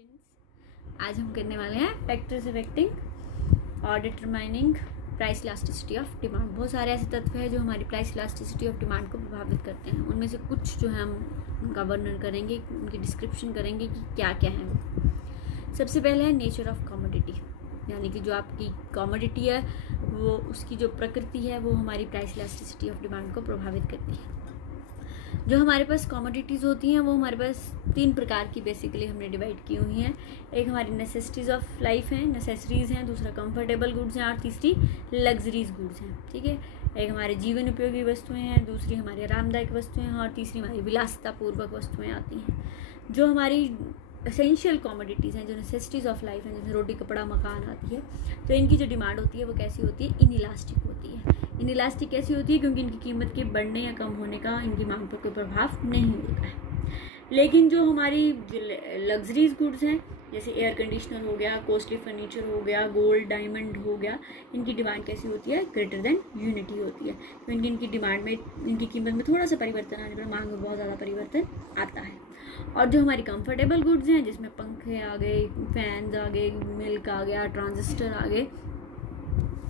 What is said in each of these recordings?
Students, आज हम करने वाले हैं फैक्टर्स अफेक्टिंग और determining price elasticity of demand. बहुत सारे ऐसे तत्व हैं जो हमारी प्राइस इलास्टिसिटी ऑफ डिमांड को प्रभावित करते हैं। उनमें से कुछ जो है हम उनका वर्णन करेंगे, उनकी डिस्क्रिप्शन करेंगे कि क्या क्या है वो। सबसे पहले है नेचर ऑफ कमोडिटी, यानी कि जो आपकी कमोडिटी है वो उसकी जो प्रकृति है वो हमारी प्राइस इलास्टिसिटी ऑफ डिमांड को प्रभावित करती है। जो हमारे पास कमोडिटीज़ होती हैं वो हमारे पास तीन प्रकार की बेसिकली हमने डिवाइड की हुई हैं। एक हमारी नेसेसिटीज़ ऑफ लाइफ हैं, नेसेसरीज़ हैं, दूसरा कंफर्टेबल गुड्स हैं और तीसरी लग्जरीज गुड्स हैं। ठीक है, एक हमारे जीवन उपयोगी वस्तुएं हैं, दूसरी हमारी आरामदायक वस्तुएं हैं और तीसरी हमारी विलासितापूर्वक वस्तुएं आती हैं। जो हमारी एसेंशियल कमोडिटीज़ हैं, जो नेसेसिटीज़ ऑफ लाइफ हैं, जैसे रोटी कपड़ा मकान आती है, तो इनकी जो डिमांड होती है वो कैसी होती है? इनइलास्टिक होती है। इनइलास्टिक कैसी होती है? क्योंकि इनकी कीमत के बढ़ने या कम होने का इनकी मांग पर कोई प्रभाव नहीं होता है। लेकिन जो हमारी लग्जरीज गुड्स हैं, जैसे एयर कंडीशनर हो गया, कॉस्टली फर्नीचर हो गया, गोल्ड डायमंड हो गया, इनकी डिमांड कैसी होती है? ग्रेटर देन यूनिटी होती है। क्योंकि इनकी डिमांड में, इनकी कीमत में थोड़ा सा परिवर्तन आने पर मांग में बहुत ज़्यादा परिवर्तन आता है। और जो हमारी कंफर्टेबल गुड्स हैं, जिसमें पंखे आ गए, फैंस आ गए, मिल्क आ गया, ट्रांजिस्टर आ गए,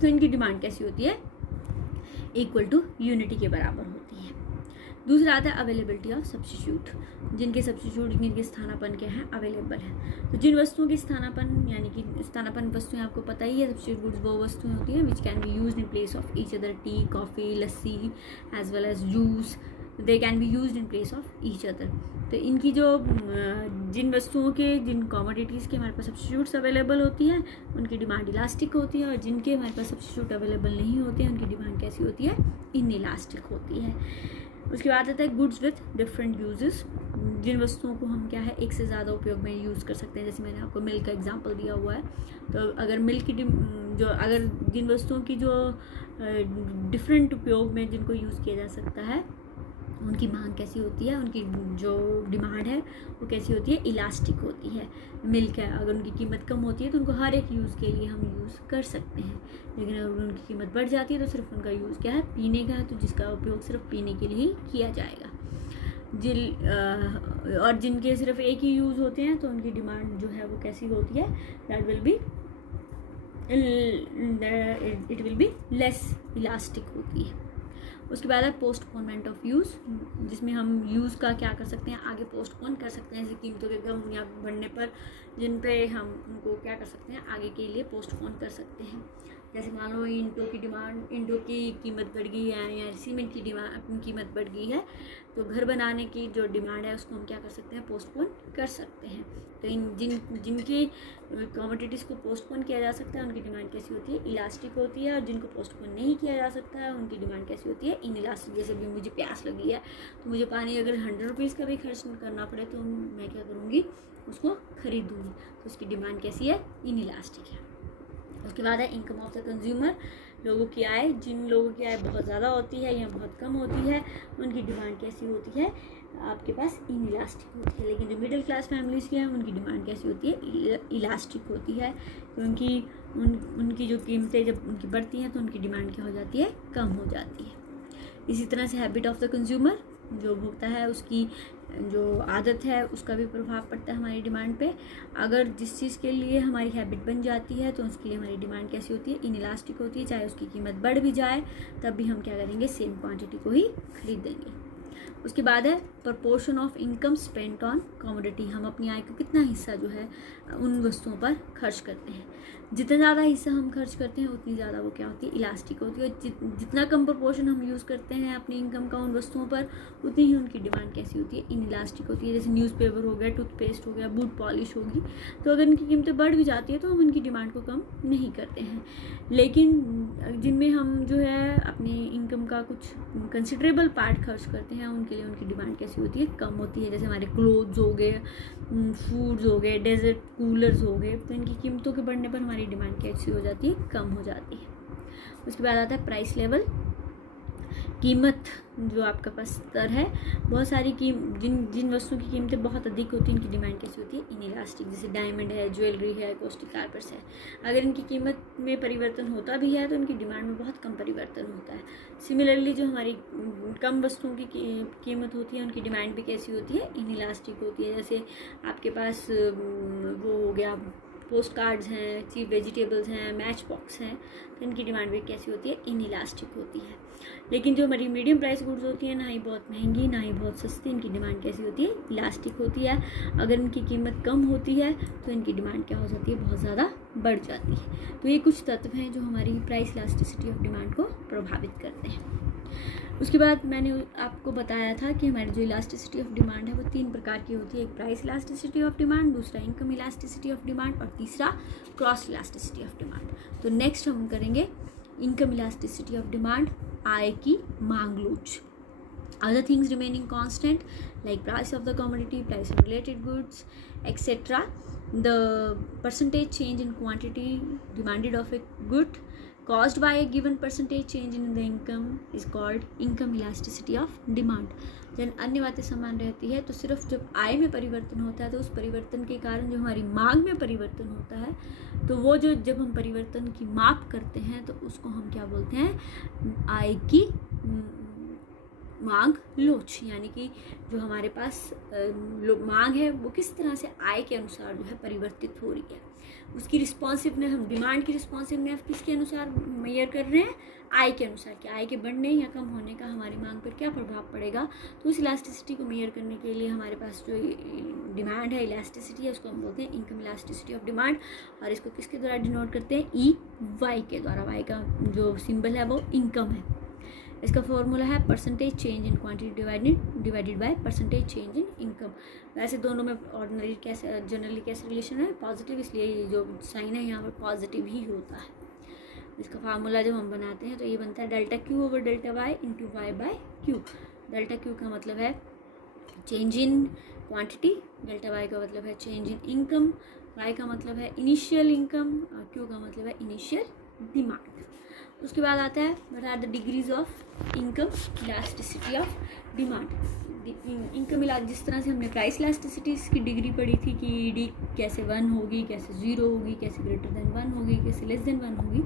तो इनकी डिमांड कैसी होती है? इक्वल टू यूनिटी के बराबर होती है। दूसरा आता है अवेलेबिलिटी ऑफ सब्स्टिट्यूट, जिनके सब्स्टिट्यूट, जिनके स्थानापन क्या है? अवेलेबल है। तो जिन वस्तुओं के स्थानापन, यानी कि स्थानापन वस्तुएं आपको पता ही है, सब्स्टिट्यूट गुड्स वो वस्तुएं होती हैं which can be used in place of each other. Tea, coffee, lassi as well as juice, they can be used in place of each other. तो इनकी जो जिन वस्तुओं के, जिन कमोडिटीज़ के हमारे पास सब्स्टिट्यूट्स अवेलेबल होती हैं उनकी डिमांड इलास्टिक होती है, और जिनके हमारे पास सब्स्टिट्यूट अवेलेबल नहीं होते हैं उनकी डिमांड कैसी होती है? इनइलास्टिक होती है। उसके बाद आता है गुड्स विथ डिफरेंट यूजेस, जिन वस्तुओं को हम क्या है एक से ज़्यादा उपयोग में यूज़ कर सकते हैं। जैसे मैंने आपको मिल्क का एग्जांपल दिया हुआ है, तो अगर मिल्क की अगर जिन वस्तुओं की जो डिफरेंट उपयोग में जिनको यूज़ किया जा सकता है उनकी मांग कैसी होती है, उनकी जो डिमांड है वो कैसी होती है? इलास्टिक होती है। मिल्क है, अगर उनकी कीमत कम होती है तो उनको हर एक यूज़ के लिए हम यूज़ कर सकते हैं, लेकिन अगर उनकी कीमत बढ़ जाती है तो सिर्फ उनका यूज़ क्या है? पीने का है, तो जिसका उपयोग सिर्फ पीने के लिए ही किया जाएगा। और जिनके सिर्फ एक ही यूज़ होते हैं तो उनकी डिमांड जो है वो कैसी होती है? That will be it will be less elastic होती है। उसके बाद है पोस्टपोनमेंट ऑफ यूज़, जिसमें हम यूज़ का क्या कर सकते हैं? आगे पोस्टपोन कर सकते हैं। जैसे कीमतों के कम या बढ़ने पर जिन पे हम उनको क्या कर सकते हैं? आगे के लिए पोस्टपोन कर सकते हैं। जैसे मान लो ईंटों की कीमत बढ़ गई है या सीमेंट की कीमत बढ़ गई है, तो घर बनाने की जो डिमांड है उसको हम क्या कर सकते हैं? पोस्टपोन कर सकते हैं। तो जिनकी कमोडिटीज़ को पोस्टपोन किया जा सकता है उनकी डिमांड कैसी होती है? इलास्टिक होती है, और जिनको पोस्टपोन नहीं किया जा सकता है उनकी डिमांड कैसी होती है? इनइलास्टिक। जैसे भी मुझे प्यास लगी है तो मुझे पानी अगर 100 रुपीज़ का भी खर्च करना पड़े तो मैं क्या करूँगी? उसको खरीदूँगी। तो उसकी डिमांड कैसी है? इनइलास्टिक है। उसके बाद है इनकम ऑफ द कंज्यूमर, लोगों की आय, जिन लोगों की आय बहुत ज़्यादा होती है या बहुत कम होती है उनकी डिमांड कैसी होती है? आपके पास इनइलास्टिक होती है। लेकिन जो मिडिल क्लास फैमिलीज़ की है उनकी डिमांड कैसी होती है? इलास्टिक होती है, क्योंकि उनकी जो कीमतें जब उनकी बढ़ती हैं तो उनकी डिमांड क्या हो जाती है? कम हो जाती है। इसी तरह से हैबिट ऑफ द कंज्यूमर, जो भोक्ता है उसकी जो आदत है उसका भी प्रभाव पड़ता है हमारी डिमांड पे। अगर जिस चीज़ के लिए हमारी हैबिट बन जाती है तो उसके लिए हमारी डिमांड कैसी होती है? इनइलास्टिक होती है। चाहे उसकी कीमत बढ़ भी जाए तब भी हम क्या करेंगे? सेम क्वांटिटी को ही खरीदेंगे। उसके बाद है proportion of income spent on commodity, हम अपनी आय का कितना हिस्सा जो है उन वस्तुओं पर खर्च करते हैं। जितना ज़्यादा हिस्सा हम खर्च करते हैं उतनी ज़्यादा वो क्या होती है? इलास्टिक होती है। जितना कम प्रपोर्शन हम यूज़ करते हैं अपनी इनकम का उन वस्तुओं पर उतनी ही उनकी डिमांड कैसी होती है? इनइलास्टिक होती है। जैसे न्यूज़पेपर हो गया, टूथपेस्ट हो गया, बूट पॉलिश होगी, तो अगर इनकी कीमतें बढ़ भी जाती है तो हम इनकी डिमांड को कम नहीं करते हैं। लेकिन जिनमें हम जो है अपनी इनकम का कुछ कंसिडरेबल पार्ट खर्च करते हैं उनके लिए उनकी डिमांड कैसी होती है? कम होती है। जैसे हमारे क्लोथ्स हो गए, फूड्स हो गए, डेजर्ट कूलर्स हो गए, तो इनकी कीमतों के बढ़ने पर हमारी डिमांड कैसी हो जाती है? कम हो जाती है। उसके बाद आता है प्राइस लेवल। कीमत जो आपका पास स्तर है, बहुत सारी जिन वस्तुओं की कीमतें बहुत अधिक होती हैं उनकी डिमांड कैसी होती है, इनइलास्टिक। जैसे डायमंड है, ज्वेलरी है, कॉस्टिक कार्पेट्स है। अगर इनकी कीमत में परिवर्तन होता भी है तो इनकी डिमांड में बहुत कम परिवर्तन होता है। सिमिलरली जो हमारी कम वस्तुओं की कीमत होती है उनकी डिमांड भी कैसी होती है, इनइलास्टिक होती है। जैसे आपके पास वो हो गया पोस्ट कार्ड्स हैं, चीप वेजिटेबल्स हैं, मैच बॉक्स हैं, तो इनकी डिमांड भी कैसी होती है, इनइलास्टिक होती है। लेकिन जो हमारी मीडियम प्राइस गुड्स होती हैं, ना ही बहुत महंगी ना ही बहुत सस्ती, इनकी डिमांड कैसी होती है, इलास्टिक होती है। अगर इनकी कीमत कम होती है तो इनकी डिमांड क्या हो जाती है, बहुत ज़्यादा बढ़ जाती है। तो ये कुछ तत्व हैं जो हमारी प्राइस इलास्टिसिटी ऑफ डिमांड को प्रभावित करते हैं। उसके बाद मैंने आपको बताया था कि हमारी जो इलास्टिसिटी ऑफ डिमांड है वो 3 प्रकार की होती है। एक प्राइस इलास्टिसिटी ऑफ डिमांड, दूसरा इनकम इलास्टिसिटी ऑफ डिमांड और तीसरा क्रॉस इलास्टिसिटी ऑफ डिमांड। तो नेक्स्ट हम करेंगे इनकम इलास्टिसिटी ऑफ डिमांड, आय की मांग लोच। Other things remaining constant like price of the commodity, price of related goods, etc. The percentage change in quantity demanded of a good caused by a given percentage change in the income is called income elasticity of demand. जब अन्य बातें समान रहती है तो सिर्फ जब आय में परिवर्तन होता है तो उस परिवर्तन के कारण जो हमारी मांग में परिवर्तन होता है, तो वो जो जब हम परिवर्तन की माप करते हैं तो उसको हम क्या बोलते हैं, आय की मांग लोच। यानी कि जो हमारे पास मांग है वो किस तरह से आय के अनुसार जो है परिवर्तित हो रही है, उसकी रिस्पॉन्सिवनेस, हम डिमांड की रिस्पॉन्सिवनेस किसके अनुसार मेजर कर रहे हैं, आय के अनुसार। कि आय के बढ़ने या कम होने का हमारी मांग पर क्या प्रभाव पड़ेगा। तो उस इलास्टिसिटी को मेजर करने के लिए हमारे पास जो डिमांड है, इलास्टिसिटी है, उसको हम बोलते हैं इनकम इलास्टिसिटी ऑफ डिमांड। और इसको किसके द्वारा डिनोट करते हैं, EY के द्वारा। वाई का जो सिंबल है वो इनकम है। इसका फॉर्मूला है percentage change in quantity divided by percentage change in income. वैसे दोनों में ऑर्डिनरी कैसे, जनरली कैसे रिलेशन है, पॉजिटिव, इसलिए ये जो साइन है यहाँ पर पॉजिटिव ही होता है। इसका फार्मूला जब हम बनाते हैं तो ये बनता है delta Q over delta Y into Y by Q. Delta Q का मतलब है change in quantity, delta Y का मतलब है चेंज इन इनकम, Y का मतलब है इनिशियल इनकम और Q का मतलब है इनिशियल डिमांड। उसके बाद आता है what are the degrees of income elasticity of demand. Income जिस तरह से हमने प्राइस इलास्टिसिटी की डिग्री पढ़ी थी कि डी कैसे 1 होगी, कैसे 0 होगी, कैसे ग्रेटर देन 1 होगी, कैसे लेस देन 1 होगी,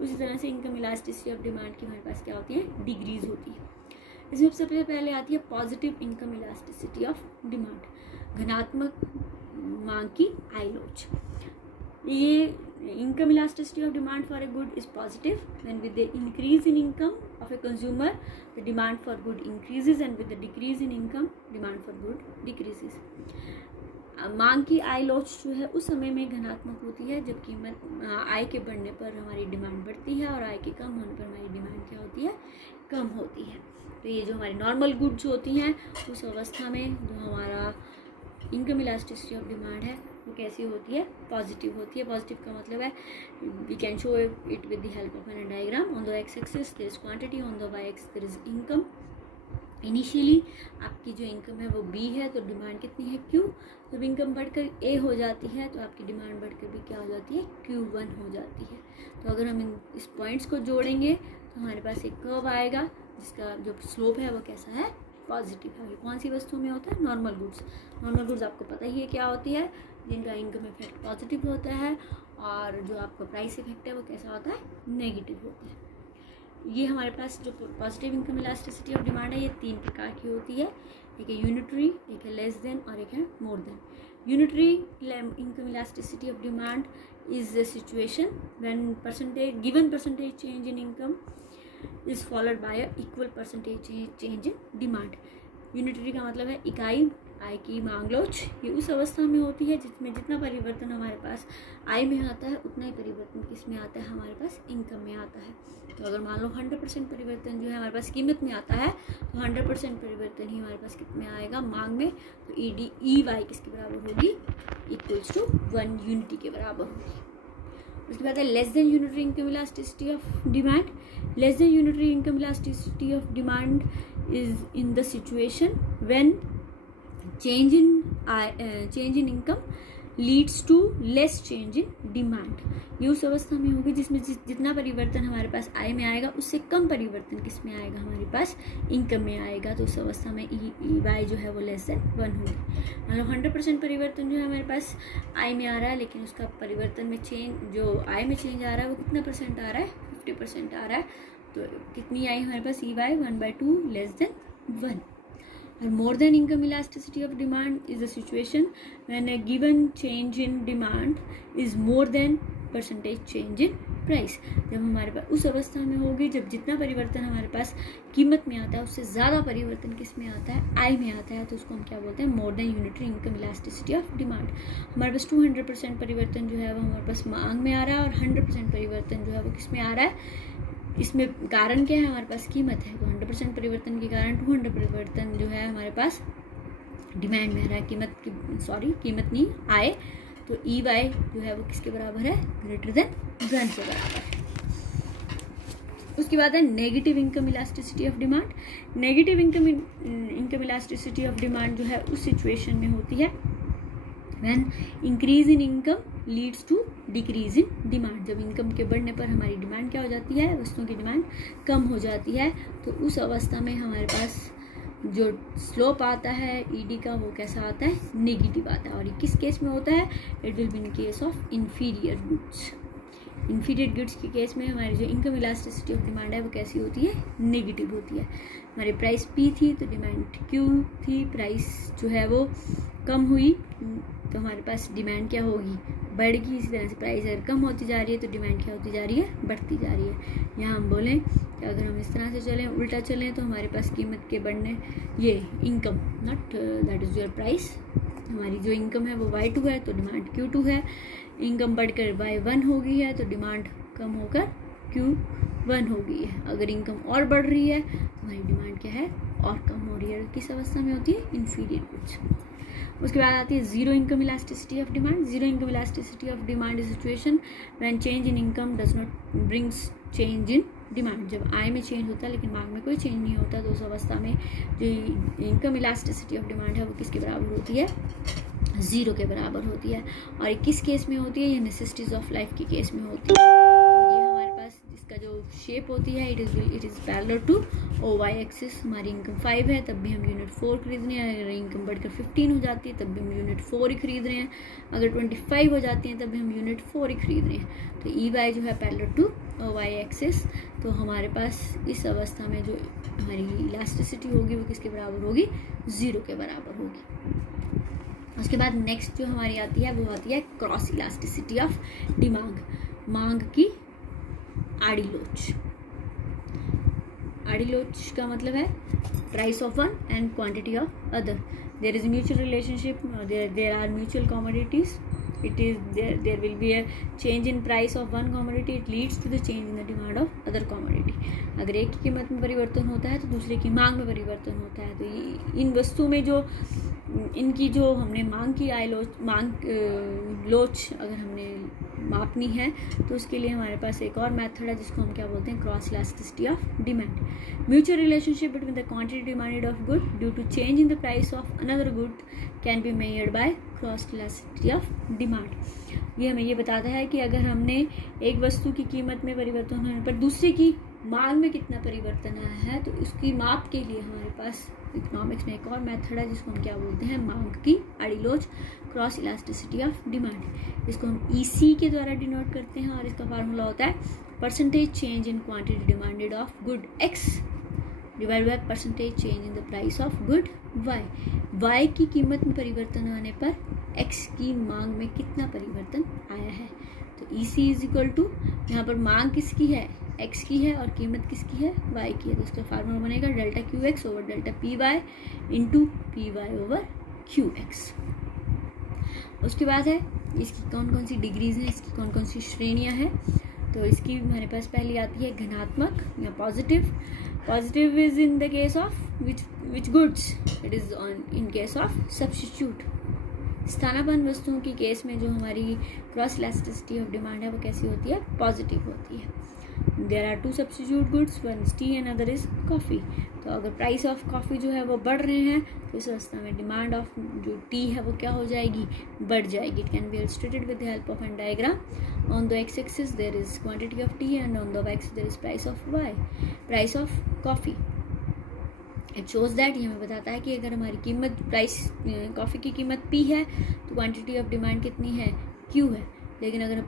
उसी तरह से इनकम इलास्टिसिटी ऑफ डिमांड की हमारे पास क्या होती है, डिग्रीज होती है। इसमें सबसे पहले आती है positive income elasticity of demand, धनात्मक मांग की आय लोच। ये income elasticity of demand for a good is positive when with the increase in income of a consumer the demand for good increases and with the decrease in income demand for good decreases. मांग की आय लोच जो है उस समय में धनात्मक होती है जब कीमत आय के बढ़ने पर हमारी डिमांड बढ़ती है और आय के कम होने पर हमारी डिमांड क्या होती है, कम होती है। तो ये जो हमारी नॉर्मल गुड्स होती हैं उस अवस्था में जो हमारा इनकम इलास्टिसिटी ऑफ डिमांड है वो कैसी होती है, पॉजिटिव होती है। पॉजिटिव का मतलब है we can show it with the help of an diagram. On the X axis there is quantity, on the Y axis there is income. Initially आपकी जो इनकम है वो B है तो डिमांड कितनी है Q। जब इनकम बढ़कर A हो जाती है तो आपकी डिमांड बढ़कर भी क्या हो जाती है, Q1 हो जाती है। तो अगर हम इस पॉइंट्स को जोड़ेंगे तो हमारे पास एक कर्व आएगा जिसका जो स्लोप है वो कैसा है, पॉजिटिव है। कौन सी वस्तु में होता है, नॉर्मल गुड्स। नॉर्मल गुड्स आपको पता ही है क्या होती है, जिनका इनकम इफेक्ट पॉजिटिव होता है और जो आपका प्राइस इफेक्ट है वो कैसा होता है, नेगेटिव होता है। ये हमारे पास जो positive income elasticity of demand है ये 3 प्रकार की होती है। एक है यूनिटरी, एक है लेस देन और एक है more than. Unitary income elasticity of demand is the situation when given percentage change in income is followed by a equal percentage change in demand. Unitary का मतलब है इकाई आय की मांग लोच। ये उस अवस्था में होती है जिसमें जितना परिवर्तन हमारे पास आय में आता है उतना ही परिवर्तन किस में आता है, हमारे पास इनकम में आता है। तो अगर मान लो 100% परिवर्तन जो है हमारे पास कीमत में आता है तो 100% परिवर्तन ही हमारे पास कितने आएगा, मांग में। तो EY किसके बराबर होगी, इक्वल्स टू 1 यूनिटी के बराबर होगी। उसके बाद है less than unitary income elasticity of demand. Less than unitary income elasticity of demand is in the situation when change in income leads to less change in demand. ये उस अवस्था में होगी जिसमें जितना परिवर्तन हमारे पास आय में आएगा उससे कम परिवर्तन किस में आएगा, हमारे पास इनकम में आएगा। तो उस अवस्था में EY जो है वो लेस देन 1 होगी। मतलब 100% परिवर्तन जो है हमारे पास आय में आ रहा है, लेकिन उसका परिवर्तन में चेंज, जो आय में चेंज आ रहा है वो कितना परसेंट आ रहा है, 50% आ रहा है। तो कितनी आई हमारे पास EY 1/2 लेस देन 1। और more than income elasticity of demand is a situation when a given change in demand is more than percentage change in price। जब हमारे पास उस अवस्था में होगी जब जितना परिवर्तन हमारे पास कीमत में आता है उससे ज़्यादा परिवर्तन किस में आता है, आय में आता है। तो उसको हम क्या बोलते हैं, more than unitary income elasticity of demand. हमारे पास 200% परिवर्तन जो है वो हमारे पास मांग में आ रहा है और 100% परिवर्तन जो है वो किस में आ रहा है। इसमें कारण क्या है, हमारे पास कीमत है। तो 100% परिवर्तन के कारण 200 परिवर्तन जो है हमारे पास डिमांड में आ रहा है, कीमत नहीं, आय। तो EY जो है वो किसके बराबर है, ग्रेटर देन 1 से बराबर है। उसके बाद है negative income elasticity of demand. Negative income elasticity of demand जो है उस सिचुएशन में होती है when increase in income leads to decrease in demand। जब इनकम के बढ़ने पर हमारी डिमांड क्या हो जाती है, वस्तुओं की डिमांड कम हो जाती है। तो उस अवस्था में हमारे पास जो स्लोप आता है ED का वो कैसा आता है, नेगेटिव आता है। और ये किस केस में होता है, it will be in case of inferior goods. Inferior goods के केस में हमारी जो इनकम इलास्टिसिटी ऑफ डिमांड है वो कैसी होती है, नेगेटिव होती है। हमारी प्राइस P थी तो डिमांड Q थी, प्राइस जो है वो कम हुई तो हमारे पास डिमांड क्या होगी, बढ़ेगी। इसी तरह से प्राइस अगर कम होती जा रही है तो डिमांड क्या होती जा रही है, बढ़ती जा रही है। यहाँ हम बोलें कि अगर हम इस तरह से चलें, उल्टा चलें, तो हमारे पास कीमत के बढ़ने, ये income not that is your price, हमारी जो इनकम है वो Y2 है तो डिमांड Q2 है। इनकम बढ़कर Y1 हो गई है तो डिमांड कम होकर Q1 हो गई है। अगर इनकम और बढ़ रही है तो हमारी डिमांड क्या है, और कम हो रही है। किस अवस्था में होती है, इन्फीरियर गुड्स। उसके बाद आती है zero income elasticity of demand. Zero income elasticity of demand is situation when change in income does not brings change in demand. जब आय में चेंज होता है लेकिन मांग में कोई चेंज नहीं होता, तो उस अवस्था में जो इनकम इलास्टिसिटी ऑफ डिमांड है वो किसके बराबर होती है, ज़ीरो के बराबर होती है। और किस केस में होती है, ये नेसेसिटीज ऑफ लाइफ के केस में होती है। तो ये हमारे पास इसका जो शेप होती है, it is parallel to OY axis. हमारी इनकम 5 है तब भी हम यूनिट 4 खरीद रहे हैं। अगर इनकम बढ़कर 15 हो जाती है तब भी हम यूनिट 4 ही खरीद रहे हैं। अगर 25 हो जाती है तब भी हम यूनिट 4 ही खरीद रहे हैं। तो EY जो है पैरेलल टू OY एक्सिस। तो हमारे पास इस अवस्था में जो हमारी इलास्टिसिटी होगी वो किसके बराबर होगी, ज़ीरो के बराबर होगी। उसके बाद नेक्स्ट जो हमारी आती है वो आती है क्रॉस इलास्टिसिटी ऑफ डिमांड। मांग की आड़ी लोच। आड़ी लोच का मतलब है price of one and quantity of other. There is mutual relationship, there are mutual commodities, it is there will be a change in price of one commodity, it leads to the change in the demand of other commodity। अगर एक की कीमत में परिवर्तन होता है तो दूसरे की मांग में परिवर्तन होता है। तो इन वस्तुओं में जो इनकी जो हमने मांग की लोच अगर हमने मापनी है तो उसके लिए हमारे पास एक और मेथड है जिसको हम क्या बोलते हैं, cross elasticity of demand. Mutual relationship between the quantity demanded of good due to change in the price of another good can be measured by cross elasticity of demand. ये हमें ये बताता है कि अगर हमने एक वस्तु की कीमत में परिवर्तन होने पर दूसरे की मांग में कितना परिवर्तन आया है, तो उसकी माप के लिए हमारे पास इकोनॉमिक्स में एक और मेथड है जिसको हम क्या बोलते हैं, मांग की आड़ी लोच, क्रॉस इलास्टिसिटी ऑफ डिमांड। इसको हम EC के द्वारा डिनोट करते हैं और इसका फार्मूला होता है percentage change in quantity demanded of good X divide by percentage change in the price of good Y। Y की कीमत में परिवर्तन आने पर X की मांग में कितना परिवर्तन आया है। तो EC इज इक्वल टू, यहाँ पर मांग किसकी है, X की है, और कीमत किसकी है, Y की है। तो इसका फार्मूला बनेगा delta QX over delta PY into PY over QX। उसके बाद है इसकी कौन कौन सी डिग्रीज हैं, इसकी कौन कौन सी श्रेणियाँ हैं। तो इसकी हमारे पास पहली आती है घनात्मक या positive. Positive is in the case of which goods, it is on in case of substitute. स्थानापन्न वस्तुओं के केस में जो हमारी क्रॉस इलास्टिसिटी ऑफ डिमांड है वो कैसी होती है, पॉजिटिव होती है। There are 2 substitute goods, one is tea and other is coffee. तो अगर प्राइस ऑफ कॉफ़ी जो है वो बढ़ रहे हैं तो इस अवस्था में डिमांड ऑफ जो टी है वो क्या हो जाएगी, बढ़ जाएगी। It can be illustrated with the help of an diagram. On the X axis there is quantity of tea and on the Y axis there is price of Y, price of coffee. It shows that, ये हमें बताता है कि अगर हमारी कीमत price coffee की कीमत पी है तो क्वांटिटी ऑफ डिमांड कितनी है, क्यू है। लेकिन अगर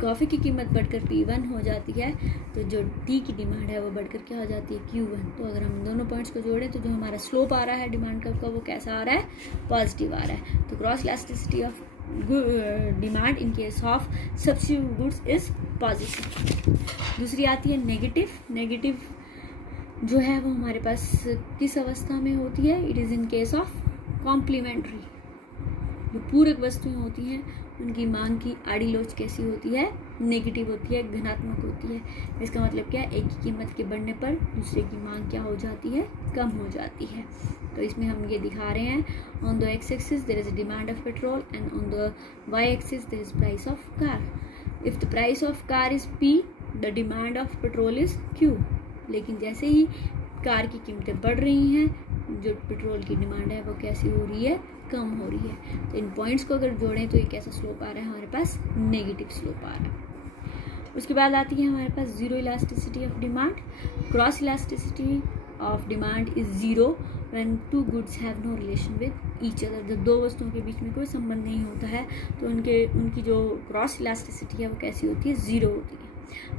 कॉफ़ी की कीमत बढ़कर P1 हो जाती है तो जो टी की डिमांड है वो बढ़कर क्या हो जाती है, Q1। तो अगर हम दोनों पॉइंट्स को जोड़ें तो जो हमारा स्लोप आ रहा है डिमांड का वो कैसा आ रहा है, पॉजिटिव आ रहा है। तो cross elasticity of demand in case of substitute goods is positive. दूसरी आती है नेगेटिव। नेगेटिव जो है वो हमारे पास किस अवस्था में होती है, it is in case of complementary. जो पूरक वस्तुएं होती हैं उनकी मांग की आड़ी लोच कैसी होती है, नेगेटिव होती है, धनात्मक होती है। इसका मतलब क्या है, एक की कीमत के बढ़ने पर दूसरे की मांग क्या हो जाती है, कम हो जाती है। तो इसमें हम ये दिखा रहे हैं, on the X axis there is a demand of petrol and on the Y axis there is price of car. If the price of car is P, the demand of petrol is Q। लेकिन जैसे ही car की कीमतें बढ़ रही हैं, जो petrol की demand है वो कैसी हो रही है, कम हो रही है। तो इन पॉइंट्स को अगर जोड़ें तो ये कैसा स्लोप आ रहा है हमारे पास, नेगेटिव स्लोप आ रहा है। उसके बाद आती है हमारे पास zero elasticity of demand. Cross elasticity of demand is zero when two goods have no relation with each other. जब दो वस्तुओं के बीच में कोई संबंध नहीं होता है तो उनकी जो क्रॉस इलास्टिसिटी है वो कैसी होती है, ज़ीरो होती है।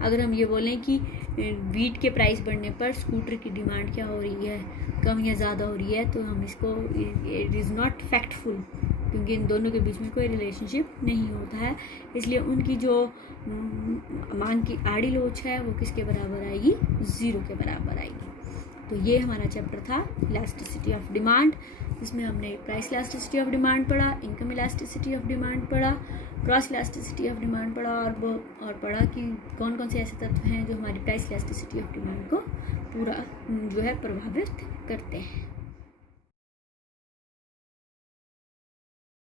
अगर हम ये बोलें कि वीट के प्राइस बढ़ने पर स्कूटर की डिमांड क्या हो रही है, कम या ज़्यादा हो रही है, तो हम इसको, इट इज़ नॉट फैक्टफुल, क्योंकि इन दोनों के बीच में कोई रिलेशनशिप नहीं होता है। इसलिए उनकी जो मांग की आड़ी लोच है वो किसके बराबर आएगी, ज़ीरो के बराबर आएगी। तो ये हमारा चैप्टर था इलास्टिसिटी ऑफ डिमांड, जिसमें हमने प्राइस इलास्टिसिटी ऑफ डिमांड पढ़ा, इनकम इलास्टिसिटी ऑफ डिमांड पढ़ा, क्रॉस इलास्टिसिटी ऑफ डिमांड पढ़ा और पढ़ा कि कौन कौन से ऐसे तत्व हैं जो हमारी प्राइस इलास्टिसिटी ऑफ डिमांड को पूरा जो है प्रभावित करते हैं।